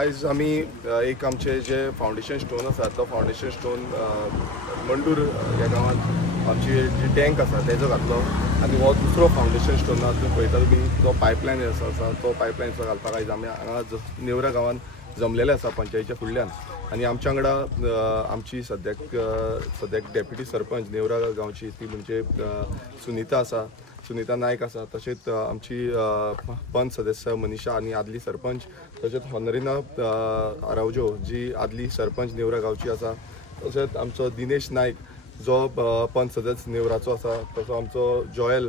आज आमी एक आमचे जे फाउंडेशन स्टोन आसा तो फाउंडेशन स्टोन मंडूर ह्या गांवांत आमची जी टँक आसा तेजो घातलो आनी हो दुसरो फाउंडेशन स्टोन आसा पळयता तुमी जो पायपलायन आसा तो पायपलायनचो घालपाक आयज आमी हांगा नेवरा गांवांत जमलेले आसा पंचायतीच्या फुडल्यान आनी आमच्या वांगडा आमची सद्याक डेप्युटी सरपंच नेवरा गांवची ती म्हणजे सुनीता नायक आसा तशेंच आमची पंच सदस्य मनीषा आनी आदली सरपंच तशेंच हॉनरिना आरावजो जी आदली सरपंच नेवरा गांवची आसा तशेंच आमचो दिनेश नायक जो पंच सदस्य नेवराचो आसा तसो आमचो जॉयल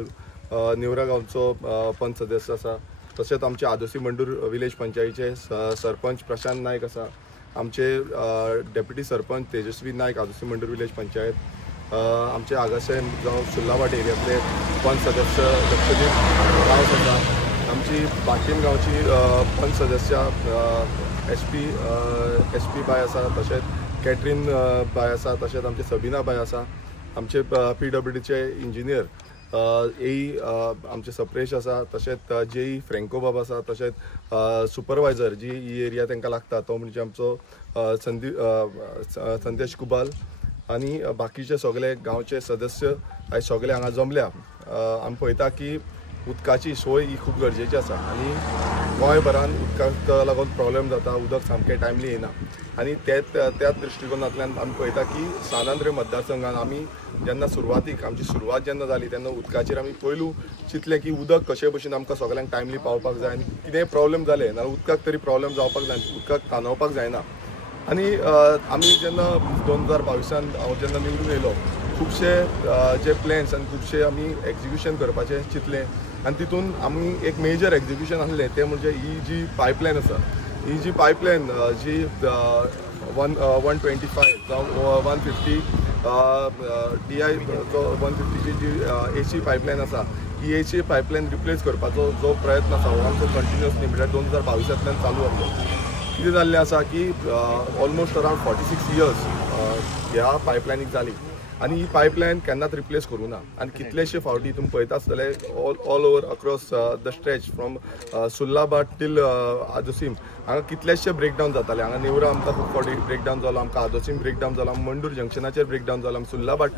नेवरा गांवचो पंच सदस्य आसा तशेंच आमचे आदोसी मंडूर विलेज पंचायतीचे सरपंच प्रशांत नायक आसा आमचे डेप्युटी सरपंच तेजस्वी नायक आदोसी मंडूर विलेज पंचायत आमचे आगाशे जावं सुल्लावाट एरियांतले पंच सदस्य लक्षदीप रावत आसा आमची बाकीन गांवची पंच सदस्य एस पी बाय आसा, तशेंच कॅटरीन बाय आसा, तशेंच आमचे सबीना बाय आसा, आमचे PWDचे इंजिनियर एई आमचे सप्रेश आसा, तशेंच जेई फ्रँको बाब आसा, तशेंच सुपरवायझर जी ही एरिया तांकां लागता तो म्हणजे आमचो संदेश कुबाल आनी बाकीचे सगळे गांवचे सदस्य आयज सगळे हांगा जमल्या. आमी पळयता की उदकाची सोय ही खूब गरजेची आसा आनी गोंयभरान उदकाक लागून प्रॉब्लेम जाता, उदक सामकें टायमली येना आनी त्याच दृश्टिकोनांतल्यान आमी पळयता की सानांद्रे मतदारसंघान आमी जेन्ना सुरवातीक आमची सुरवात जेन्ना जाली तेन्ना उदकाचेर आमी पयलू चिंतलें की उदक कशे भशेन आमकां सगळ्यांक टायमली पावपाक जाय आनी कितेंय प्रॉब्लेम जाले नाल्यार उदकाक तरी प्रॉब्लेम जावपाक जाय, उदकाक ताणवपाक जायना. आनी आमी जेन्ना 2022 हांव जेन्ना निवडून येयलो खुबशे जे प्लॅन्स आनी खुबशे आमी एग्जिक्युशन करपाचें चिंतलें आनी तितून आमी एक मेजर एग्जिक्युशन आसलें तें म्हणजे ही जी पायपलायन आसा, ही जी पायपलायन जी 125 जावं 150 DI 150ची जी AC पायपलायन आसा, ही AC पायपलायन रिप्लेस करपाचो जो प्रयत्न आसा हो आमचो कंटिन्युअसली म्हणजे 2022 चालू आसलो. कितें जाल्लें आसा की ऑलमोस्ट अरावंड 46 इयर्स ह्या पायपलायनीक जाली आनी ही पायपलायन केन्नाच रिप्लेस करूं ना आनी कितलेशे फावटी तुमी पळयता आसतले all over across the stretch from सुल्लाबाट टील आदोसीम हांगा कितलेशे ब्रेकडावन जाताले. हांगा नेवरा आमकां खूब फावटी ब्रेकडावन जालो, आमकां आदोसीम ब्रेकडावन जालो, मंडूर जंक्शनाचेर ब्रेकडावन जालो, सुल्लाबाट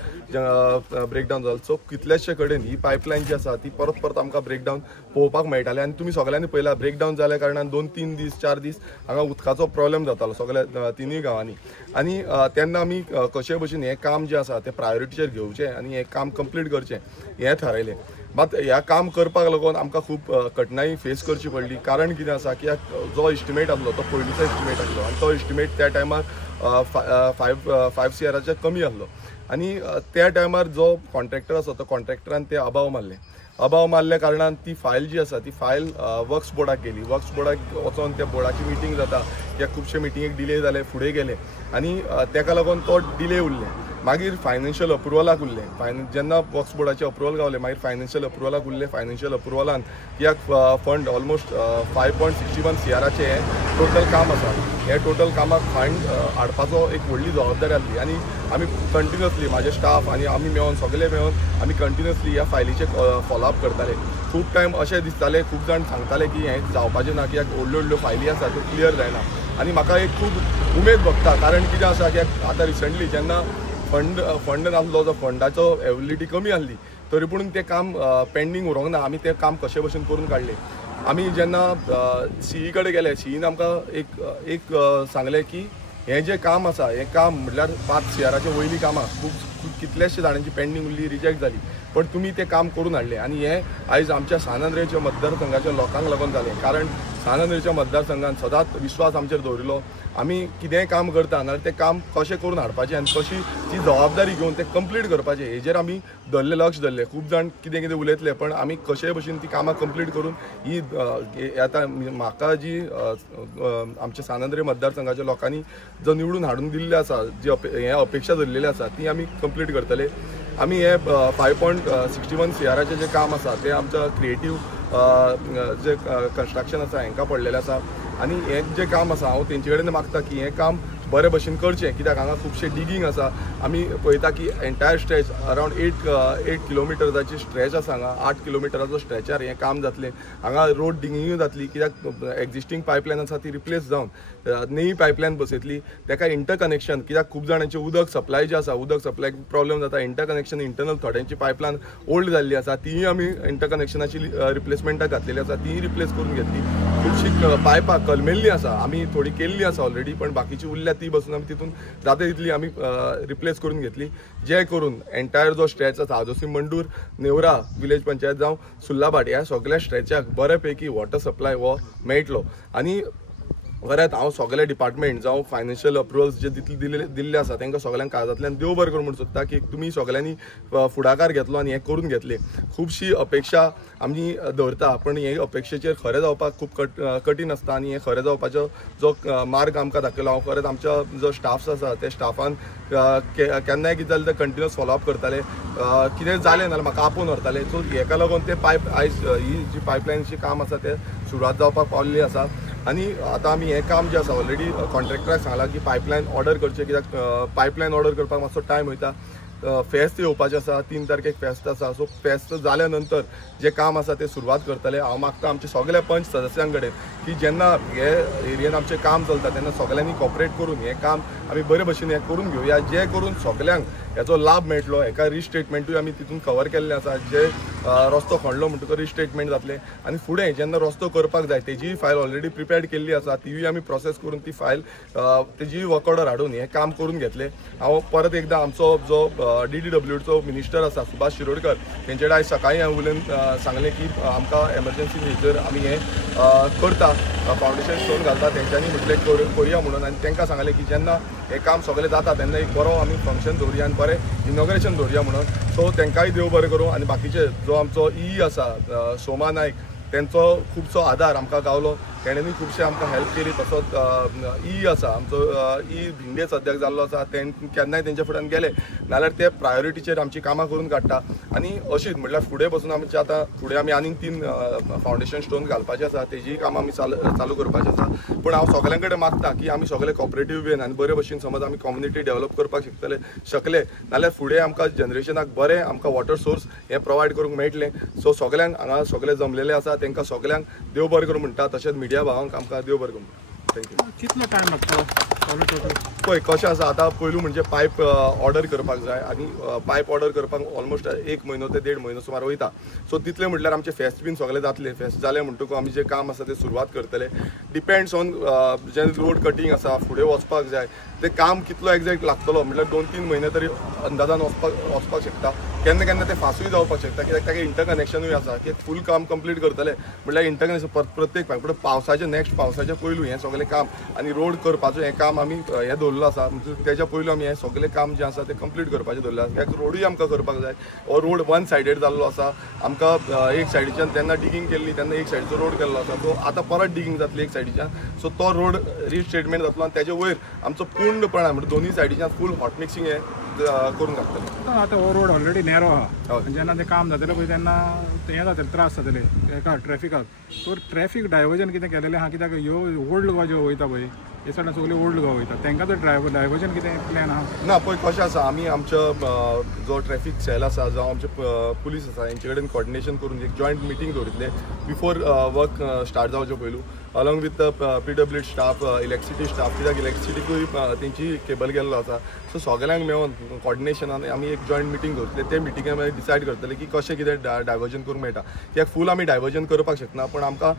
ब्रेकडावन जालो. सो कितलेशे कडेन ही पायपलायन जी आसा ती परत परत आमकां ब्रेकडावन पळोवपाक मेळटाले आनी तुमी सगळ्यांनी पळयला ब्रेकडावन जाल्या कारणान 2-3 दीस 4 दीस हांगा उदकाचो प्रॉब्लेम जातालो सगळ्या तिनूय गांवांनी आनी तेन्ना आमी कशे भशेन हें काम जें आसा तें प्रायोरिटीचेर घेवचें आनी हें काम कंप्लीट करचें हें थारायलें. मात ह्या काम करपाक लागून आमकां खूब कठिनाई फेस करची पडली. कारण कितें आसा की जो इस्टिमेट आसलो तो पयलींचो इस्टिमेट आसलो आनी तो इस्टिमेट त्या टायमार 5 CRाच्या कमी आसलो आनी त्या टायमार जो कॉन्ट्रॅक्टर आसा तो कॉन्ट्रॅक्टरान ते अभाव मारल्या कारणान ती फायल जी आसा ती फायल वर्क्स बोर्डाक गेली. वर्क्स बोर्डाक वचोन त्या बोर्डाची मिटींग जाता, कित्याक खुबशे मिटींगेक डिले जाले, फुडें गेले आनी तेका लागून तो डिले उरलें. मागीर फायनान्शियल अप्रुवलाक उरलें. जेन्ना वर्क्स बोर्डाचे अप्रुवल गावले मागीर फायनान्शियल अप्रुवलाक उरलें. फायनान्शियल अप्रुवलान कित्याक फंड ऑलमोस्ट 5.61 CRाचें हें टोटल काम आसा. हे टोटल कामाक फंड हाडपाचो एक व्हडली जबाबदारी आसली आनी आमी कंटिन्युअसली म्हाजे स्टाफ आनी आमी मेळोन सगळे मेळोन आमी कंटिन्युअसली ह्या फायलीचे फॉलोअप करताले. खूब टायम अशें दिसताले, खूब जाण सांगताले की हें जावपाचें ना कित्याक व्हडल्यो फायली आसा त्यो क्लियर जायना आनी म्हाका एक खूब उमेद भोगता. कारण कितें आसा कित्याक आतां रिसंटली जेन्ना फंड नासलो, जो फंडाचो एवेबिलिटी कमी आसली तरी पूण तें काम पेंडींग उरोंक ना. आमी तें काम कशे भशेन करून काडलें. आमी जेन्ना CE कडेन गेले, CEन आमकां एक सांगलें की हें जें काम आसा हें काम म्हटल्यार 5 CRाचें वयलीं कामां खूब कितलेशे जाणांची पेंडींग उरली, रिजेक्ट जाली, पण तुमी तें काम करून हाडलें आनी हें आयज आमच्या सानांद्रेच्या मतदारसंघाच्या लोकांक लागून जालें. कारण सानांद्रेच्या मतदारसंघान सदांच विश्वास आमचेर दवरिल्लो. आमी कितेंय काम करता नाल्यार तें काम कशें करून हाडपाचें आनी कशी ती जबाबदारी घेवन तें कंप्लीट करपाचें हेजेर आमी लक्ष धरलें. खूब जाण कितें उलयतले पण आमी कशे भशेन ती कामां कंप्लीट करून ही आतां म्हाका जी आमच्या सानांद्रे मतदारसंघाच्या लोकांनी जो निवडून हाडून दिल्ले आसा, जी हें अपेक्षा धरलेली आसा ती आमी कंप्लीट करतले. आमी हे 5.61 CRाचें जें काम आसा तें आमच्या क्रिएटीव जे कन्स्ट्रक्शन आसा हांकां पडलेलें आसा आनी हें जें काम आसा हांव तेंचे कडेन मागता की हें काम बरे भशेन करचें. कित्याक हांगा खुबशे डिगींग आसा. आमी पळयता की एंटायर स्ट्रेच अरावंड 8 किलोमिटराची स्ट्रेच आसा. हांगा 8 किलोमिटराचो स्ट्रेचार हें काम जातलें. हांगा रोड डिगींगूय जातली कित्याक एक्जिस्टींग पायपलायन आसा ती रिप्लेस जावन नवी पायपलायन बसयतली. तेका इंटरकनेक्शन कित्याक खूब जाणांचे उदक सप्लाय जें आसा, उदक सप्लायक प्रॉब्लेम जाता. इंटरकनेक्शन इंटरनल थोड्यांची पायपलायन ओल्ड जाल्ली आसा, तीय आमी इंटरकनेक्शनाची रिप्लेसमेंटाक घातलेली आसा, तीय रिप्लेस करून घेतली. खुबशी पायपां कलमेल्लीं आसा, आमी थोडी केल्ली आसा ऑलरेडी, पण बाकीची उरल्या ती बसून आमी तितून जाता तितली आमी रिप्लेस करून घेतली. जे करून एंटायर जो स्ट्रेच आसा आदोसी मंडूर नेवरा विलेज पंचायत जावं सुल्लाबाट ह्या सगळ्या स्ट्रेचाक बऱ्यापैकी वॉटर सप्लाय हो मेळटलो. आनी खरेंच हांव सगळे डिपार्टमेंट जावं फायनान्शियल अप्रुवल्स जे दिल्ले आसा तांकां सगळ्यांक काळजांतल्यान देव बरें करूं म्हणून सोदता की तुमी सगळ्यांनी फुडाकार घेतलो आनी हें करून घेतले. खुबशी अपेक्षा आमी दवरता पण हे अपेक्षेचेर खरें जावपाक खूब कठीण आसता आनी हें खरें जावपाचो जो मार्ग आमकां दाखयलो हांव खरेंच आमच्या जो स्टाफ्स आसा त्या स्टाफान केन्नाय कितें जालें तें कंटिन्यूअस फॉलोअप करताले. कितें जालें नाल्यार म्हाका आपोवन व्हरताले. सो हेका लागून ते आयज ही जी पायपलायनची काम आसा तें सुरवात जावपाक पावल्ली आसा. आनी आतां आमी हें काम जें आसा ऑलरेडी कॉन्ट्रॅक्टराक सांगलां की पायपलायन ऑर्डर करचें कित्याक पायपलायन ऑर्डर करपाक मातसो टायम वयता. फेस्त येवपाचें आसा 3 तारखेक फेस्त आसा. सो फेस्त जाल्या नंतर जें काम आसा तें सुरवात करतले. हांव मागता आमच्या सगळ्या पंच सदस्यां कडेन की जेन्ना हे एरियेन आमचें काम चलता तेन्ना सगळ्यांनी कॉपरेट करून हें काम आमी बरे भशेन हें करून घेवया जें करून सगळ्यांक हेचो लाभ मेळटलो. हेका रिस्टेटमेंटूय आमी तितून कवर केल्लें आसा. जे रस्तो खणलो म्हणटकच रिस्टेटमेंट जातलें आनी फुडें जेन्ना रस्तो करपाक जाय तेजीय फायल ऑलरेडी प्रिपेर्ड केल्ली आसा. तिवूय आमी प्रोसेस करून ती फायल तेजीय वर्क ऑर्डर हाडून हें काम करून घेतलें. हांव परत एकदां आमचो जो DDWचो मिनिस्टर आसा सुभाष शिरोडकर तेंचे कडेन आयज सकाळीं हांवें उलयन सांगलें की आमकां एमर्जन्सी हेचेर आमी हें करता फावंडेशन स्टोन घालता. तेंच्यांनी म्हटलें करुया म्हणून आनी तांकां सांगलें की जेन्ना हें काम सगळें जाता तेन्ना एक बरो आमी फंक्शन दवरुया आनी बरें इनॉग्रेशन दवरुया म्हणून. सो तांकांय देव बरें करूं आनी बाकीचे जो आमचो आसा सोमा नायक तेंचो खुबसो आदार आमकां गावलो. तेणेंनी खुबशे आमकां हेल्प केली. तसोच आसा आमचो भिंडे सद्याक जाल्लो आसा. केन्नाय तेंच्या फुड्यान गेले नाल्यार ते प्रायोरिटीचेर आमची कामां करून काडटा. आनी अशीच म्हटल्यार फुडें बसून आमचे आतां फुडें आमी आनीक 3 फावंडेशन स्टोन घालपाचें आसा. तेजीय काम आमी चालू करपाचें आसा. पूण हांव सगळ्यां कडेन मागता की आमी सगळे कॉपरेटीव वेन आनी बरे भशेन समज आमी कम्युनिटी डेव्हलप करपाक शकले नाल्यार फुडें आमकां जनरेशनाक बरें आमकां वॉटर सोर्स हें प्रोवायड करूंक मेळटलें. सो सगळ्यांक हांगा सगळे जमलेले आसा तांकां सगळ्यांक देव बरें करूं म्हणटा. तशेंच मिडिया भावांक आमकां देव बरें करूं. थँक्यू. कितलो टायम लागतो पळय कशें आसा आतां पयलू म्हणजे पायप ऑर्डर करपाक जाय आनी पायप ऑर्डर करपाक ऑलमोस्ट 1 म्हयनो ते 1.5 म्हयनो सुमार वयता. सो तितले म्हटल्यार आमचे फेस्त बीन सगळे जातले. फेस्त जालें म्हणटकूच आमी जें काम आसा तें सुरवात करतले. डिपेंड्स ऑन जें रोड कटींग आसा फुडें वचपाक जाय तें काम कितलो एक्झॅक्ट लागतलो म्हटल्यार 2-3 म्हयने तरी अंदाजान वचपाक शकता. केन्ना केन्ना तें फासूय जावपाक शकता कित्याक ताका इंटरकनेक्शनूय आसा की फूल काम कंप्लीट करतले म्हटल्यार इंटरकनेक्शन प्रत्येक पूण पावसाचें नेक्स्ट पावसाच्या पयलू हें सगळें काम आनी रोड करपाचो हें काम आमी हें दवरलो आसा. तेच्या पयलू आमी हें सगळें काम जें आसा तें कंप्लीट करपाचें दवरलें आसा. कित्याक रोडूय आमकां करपाक जाय. हो रोड 1 सायडेड जाल्लो आसा. आमकां एक सायडीच्यान तेन्ना डिगींग केल्ली तेन्ना एक सायडीचो रोड केल्लो आसा. सो आतां परत डिगींग जातली एक सायडीच्यान. सो तो रोड रिस्टेटमेंट जातलो आनी तेच्या वयर आमचो पूर्णपणान म्हणजे दोनूय सायडीच्यान फूल हॉट मिक्सिंग हें करून घातलें. आतां हो रोड ऑलरेडी नॅरो आहा. जेन्ना तें काम जातलें पळय तेन्ना हें जातलें त्रास जातले हेका ट्रॅफिकाक. तर ट्रॅफीक डायवर्जन कितें केलेलें आहा कित्याक ह्यो ओल्ड गोवा ज्यो वयता पळय हे सायडीन सगळ्यो ओल्ड गोवा वयता तांकां तर डायवर्जन कितें प्लॅन आहा? ना पळय कशें आसा आमी आमचो जो ट्रॅफीक सेल आसा जावं आमचे पुलीस आसा हेंचे कडेन कॉर्डिनेशन करून एक जॉयंट मिटींग दवरिल्ले बिफोर वर्क स्टार्ट जावचे पयलू along with PWD staff electricity staff कित्याक इलेक्ट्रिसिटीकूय तेंची केबल गेल्लो आसा. सो सगळ्यांक मेळून कॉर्डिनेशनान आमी एक जॉयंट मिटींग दवरतले. ते मिटिंगे मागीर डिसायड करतले की कशें कितें डायवर्जन करूंक मेळटा. कित्याक फूल आमी डायवर्जन करपाक शकना पूण आमकां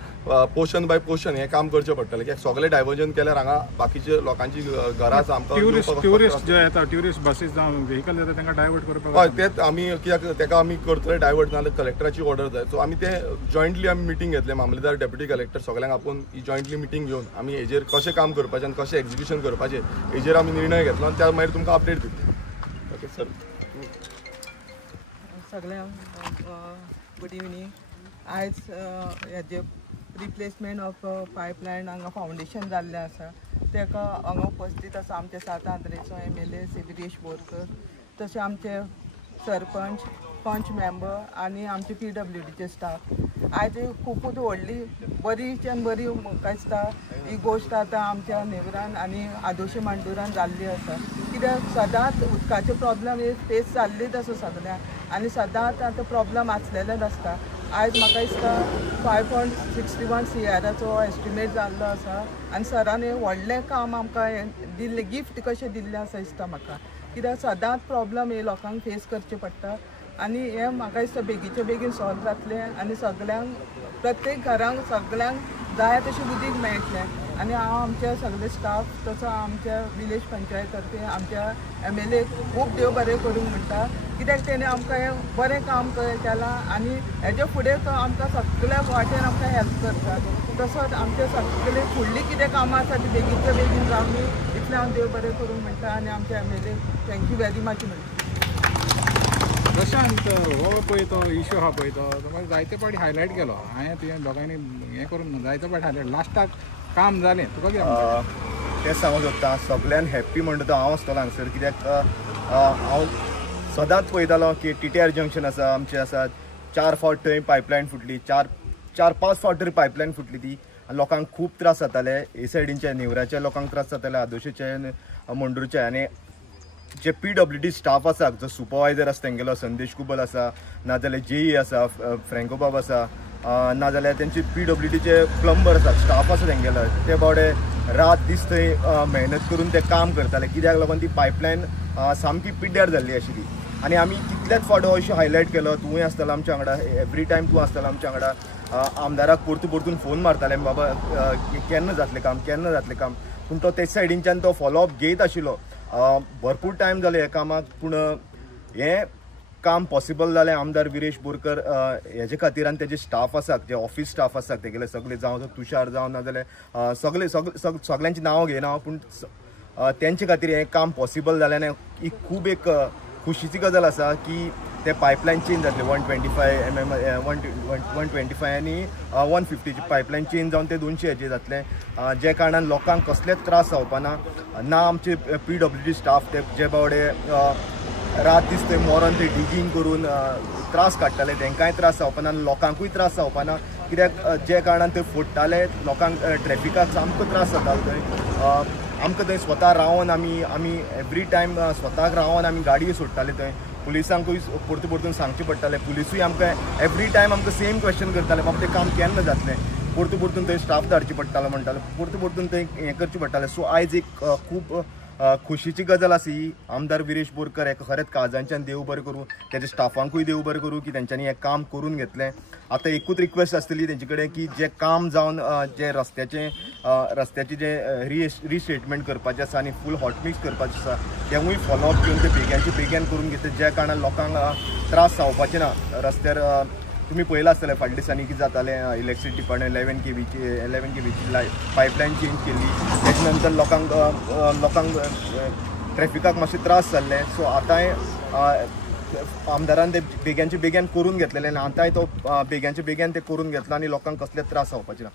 पोर्शन बाय पोर्शन हें काम करचें पडटलें. कित्याक सगळें डायवर्जन केल्यार हांगा बाकीचे लोकांची घरां आसा आमकां ट्युरिस्ट जे येता ट्युरिस्ट बसीस जावं व्हेकल येता तांकां डायवर्ट करपाक हय तेच आमी कित्याक ताका आमी करतले डायवर्ट नाल्यार कलेक्टराची ऑर्डर जाय. सो आमी ते जॉयंटली आमी मिटींग घेतले मामलेदार डेप्युटी कलेक्टर सगळ्यांक आपोवन ही जॉयंटली मिटींग घेवन आमी हेजेर कशें काम करपाचें आनी कशें एक्झिक्युशन करपाचें हेजेर आमी निर्णय घेतलो आनी त्या मागीर तुमकां अपडेट दितले. Okay sir. सगळ्यांक गुड इवनिंग. आयज हेजे रिप्लेसमेंट ऑफ पायपलायन हांगा फावंडेशन जाल्लें आसा. तेका हांगा उपस्थित आसा आमचे सातांद्रेचो MLA सिद्रीश बोरकर तशें आमचे सरपंच पंच मेंबर आनी आमचे PWDचे स्टाफ. आयज खूबच व्हडली बरीच्यान बरी म्हाका दिसता ही गोश्ट आतां आमच्या नेवरान आनी आदोशी मांडुरान जाल्ली आसा. कित्याक सदांच उदकाचे प्रॉब्लम हे फेस जाल्लीच आसा सगळ्यांक आनी सदांच आतां प्रॉब्लम आसलेलेच आसता. आयज म्हाका दिसता 5.61 CRचो एस्टिमेट जाल्लो आसा आनी सरान हें व्हडलें काम आमकां दिल्लें गिफ्ट कशें दिल्लें आसा दिसता म्हाका. कित्याक सदांच प्रॉब्लम हे लोकांक फेस करचे पडटा आनी हें म्हाका दिसता बेगीचे बेगीन सॉल्व जातलें आनी सगळ्यांक प्रत्येक घरांक सगळ्यांक जाय तशें उदीक मेळटलें. आनी हांव आमचे सगळे स्टाफ तसो आमच्या विलेज पंचायत तर्फे आमच्या MLA खूब देव बरें करूंक म्हणटा कित्याक तेणे आमकां हें बरें काम केलां आनी हेजे फुडें तो आमकां सगळ्या वाटेन आमकां हेल्प करता. तसोच आमचे सगळे फुडलीं कितें कामां आसा ती बेगीनच्या बेगीन जावनी इतलें हांव देव बरें करूं म्हणटा आनी आमच्या MLA थँक्यू वेरी मच म्हणटा. प्रशांत हो पळय तो इश्यू आहा पळय तो म्हाका जायते फावटी हायलायट केलो. हांवें तुवें दोगांयनी हें करून जायते फावटी हायलायट लास्टाक काम जालें तुका कितें तें सांगूंक सोदता सगळ्यान हॅप्पी म्हणटा तो हांव आसतलो हांगसर कित्याक हांव सदांच पळयतालो की TTR जंक्शन आसा आमचें आसा 4 फावट थंय पायपलायन फुटली 4-5 फावट तरी पायपलायन फुटली ती आनी लोकांक खूब त्रास जाताले हे सायडींच्या नेवऱ्याच्या लोकांक त्रास जाताले आदोशेचे मंडूरचे आनी जे PWD स्टाफ आसा जो सुपरवायझर आसा तेंगेलो संदेश कुबल आसा नाजाल्यार JE आसा फ्रँको बाब आसा नाजाल्यार तेंचे PWDचे प्लंबर आसा स्टाफ आसा तेंगेलो ते बावडे रात दीस थंय मेहनत करून ते काम करताले कित्याक लागून ती पायपलायन सामकी पिड्ड्यार जाल्ली आशिल्ली आनी आमी कितलेच फावट अशें हायलायट केलो तुवें आसतलो आमच्या वांगडा एवरी टायम तूं आसतलो आमच्या वांगडा आमदाराक परतून फोन मारताले बाबा केन्ना जातलें काम पूण तो तेच सायडींच्यान तो फॉलोअप घेयत आशिल्लो भरपूर टायम जालो ह्या कामाक पूण हें काम पॉसिबल जालें आमदार विरेश बोरकर हेजे खातीर आनी तेजे स्टाफ आसात जे ऑफिस स्टाफ आसात तेगेले सगळे जावं तुषार जावं नाजाल्यार सगळ्यांची नांवां घेयना हांव पूण तेंचे खातीर हें काम पॉसिबल जालें आनी ही खूब एक खुशीची गजाल आसा की ते पायपलायन चेंज जातले 125 mm 125 आनी 150ची पायपलायन चेंज जावन ते 200 हेजे जातले जे कारणान लोकांक कसलेच त्रास जावपाना ना आमचे PWD स्टाफ ते जे बावडे रात दीस थंय मोरोन ते डिगींग करून त्रास काडटाले तेंकांय त्रास जावपाना आनी लोकांकूय त्रास जावपाना कित्याक जे कारणान ते फोडटाले लोकांक ट्रॅफिकाक सामको त्रास जातालो थंय आमकां थंय स्वता रावन आमी एवरी टायम स्वताक रावन आमी गाडयो सोडटाले थंय पुलिसांकूय परतून सांगचें पडटालें पुलिसूय आमकां एवरी टायम आमकां सेम क्वेश्चन करताले बाबा तें काम केन्ना जातलें परतून थंय स्टाफ धाडचे पडटालो म्हणटाले परतून थंय हें करचें पडटालें सो आयज एक खूब खुशीची गजाल आसा ही आमदार विरेश बोरकर हेका खरेंच काळजांच्यान देव बरें करूं तेच्या स्टाफांकूय देव बरें करूं की तेंच्यांनी हें काम करून घेतलें आतां एकूच रिक्वेस्ट आसतली तेंचे कडेन की जे काम जावन जे रस्त्याचे जे रिस्टेटमेंट करपाचें आसा आनी फूल हॉटमिक्स करपाचें आसा तेंवूय फॉलोअप घेवन ते बेगीन करून घेतले ज्या कारणान लोकांक त्रास जावपाचे ना रस्त्यार तुम्ही पळयलां आसतलें फाटल्या दिसांनी कितें जातालें इलेक्ट्रिसिटी डिपार्टमेंट 11 kVची पायपलायन चेंज केल्ली तेच्या नंतर लोकांक ट्रॅफिकाक मातशे त्रास जाल्ले सो आतांय आमदारान ते बेगीन करून घेतलेले आनी आतांय तो बेगीन ते करून घेतला आनी लोकांक कसलेच त्रास जावपाचे ना.